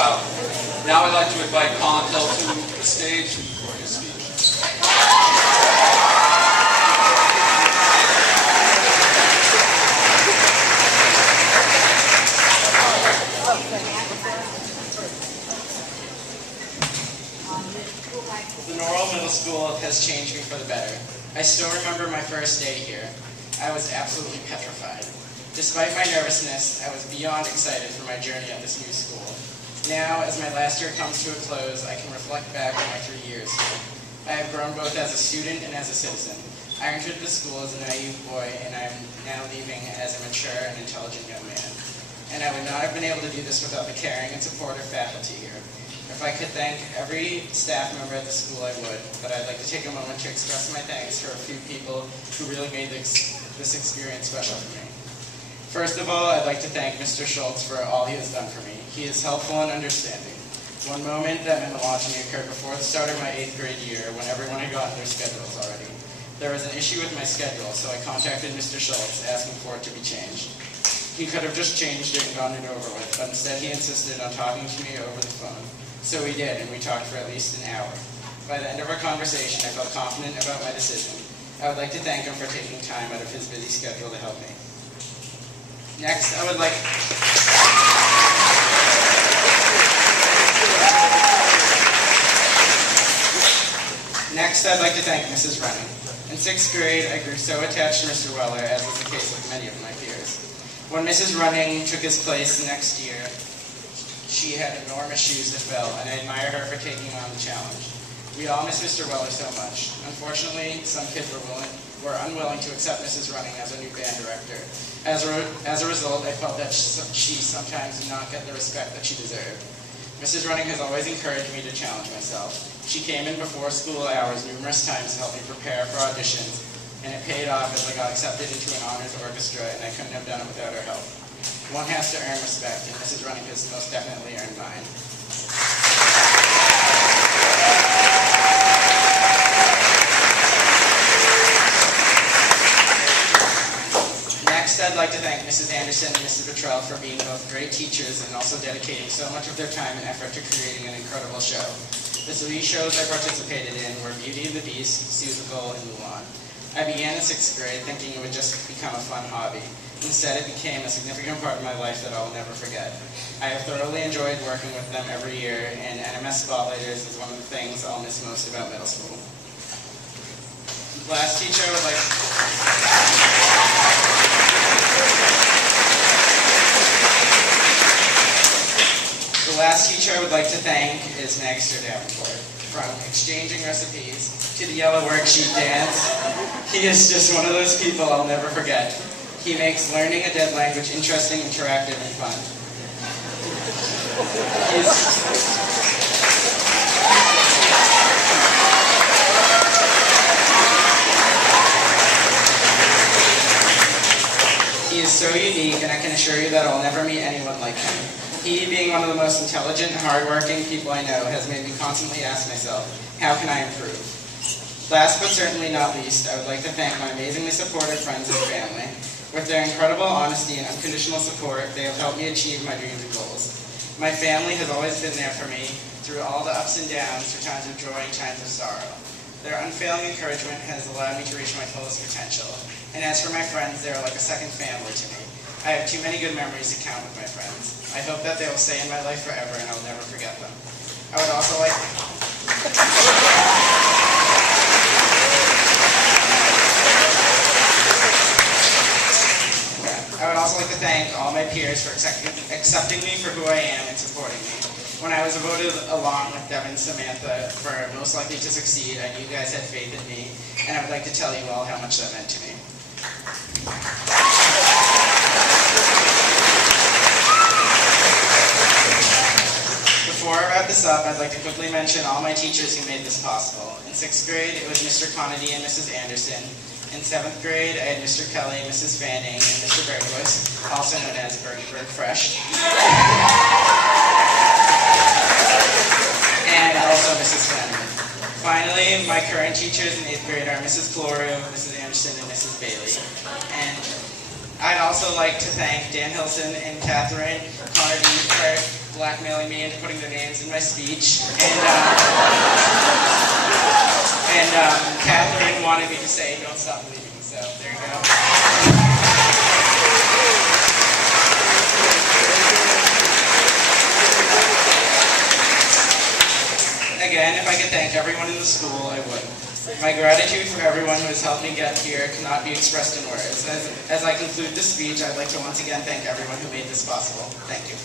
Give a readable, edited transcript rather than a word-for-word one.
crowd. Now I'd like to invite Colin to the stage for his speech. The Norwell Middle School has changed me for the better. I still remember my first day here. I was absolutely petrified. Despite my nervousness, I was beyond excited for my journey at this new school. Now, as my last year comes to a close, I can reflect back on my 3 years here. I have grown both as a student and as a citizen. I entered the school as a naive boy, and I am now leaving as a mature and intelligent young man. And I would not have been able to do this without the caring and supportive faculty here. If I could thank every staff member at the school, I would, but I'd like to take a moment to express my thanks for a few people who really made this experience special for me. First of all, I'd like to thank Mr. Schultz for all he has done for me. He is helpful and understanding. One moment that meant a lot to me occurred before the start of my 8th grade year when everyone had gotten their schedules already. There was an issue with my schedule, so I contacted Mr. Schultz asking for it to be changed. He could have just changed it and gotten it over with, but instead he insisted on talking to me over the phone. So we did, and we talked for at least an hour. By the end of our conversation, I felt confident about my decision. I would like to thank him for taking time out of his busy schedule to help me. Next, I'd like to thank Mrs. Running. In 6th grade, I grew so attached to Mr. Weller, as is the case with many of my peers. When Mrs. Running took his place next year, she had enormous shoes to fill, and I admire her for taking on the challenge. We all miss Mr. Weller so much. Unfortunately, some kids were unwilling to accept Mrs. Running as a new band director. As a result, I felt that she sometimes did not get the respect that she deserved. Mrs. Running has always encouraged me to challenge myself. She came in before school hours numerous times to help me prepare for auditions, and it paid off as I got accepted into an honors orchestra, and I couldn't have done it without her help. One has to earn respect, and Mrs. Running has most definitely earned mine. Next, I'd like to thank Mrs. Anderson and Mrs. Buttrell for being both great teachers and also dedicating so much of their time and effort to creating an incredible show. The 3 shows I participated in were Beauty and the Beast, Seussical, and Mulan. I began in 6th grade thinking it would just become a fun hobby. Instead, it became a significant part of my life that I will never forget. I have thoroughly enjoyed working with them every year, and NMS Spotlighters is one of the things I'll miss most about middle school. The last teacher I would like to thank is Nagster Davenport. From exchanging recipes to the yellow worksheet dance, he is just one of those people I'll never forget. He makes learning a dead language interesting, interactive, and fun. He is so unique, and I can assure you that I'll never meet anyone like him. He, being one of the most intelligent and hardworking people I know, has made me constantly ask myself, how can I improve? Last but certainly not least, I would like to thank my amazingly supportive friends and family. With their incredible honesty and unconditional support, they have helped me achieve my dreams and goals. My family has always been there for me through all the ups and downs, through times of joy and times of sorrow. Their unfailing encouragement has allowed me to reach my fullest potential. And as for my friends, they are like a second family to me. I have too many good memories to count with my friends. I hope that they will stay in my life forever and I'll never forget them. I would also like to thank all my peers for accepting me for who I am and supporting me. When I was voted along with Devin and Samantha for most likely to succeed, I knew you guys had faith in me, and I would like to tell you all how much that meant to me. Before I wrap this up, I'd like to quickly mention all my teachers who made this possible. In 6th grade, it was Mr. Conady and Mrs. Anderson. In 7th grade, I had Mr. Kelly, Mrs. Fanning, and Mr. Bergwitz, also known as Berg Fresh. And also Mrs. Flannery. Finally, my current teachers in 8th grade are Mrs. Florio, Mrs. Anderson, and Mrs. Bailey. And I'd also like to thank Dan Hilson and Catherine Conady for blackmailing me into putting their names in my speech. And Catherine wanted me to say, "Don't stop believing." So there you go. Again, if I could thank everyone in the school, I would. My gratitude for everyone who has helped me get here cannot be expressed in words. As I conclude this speech, I'd like to once again thank everyone who made this possible. Thank you.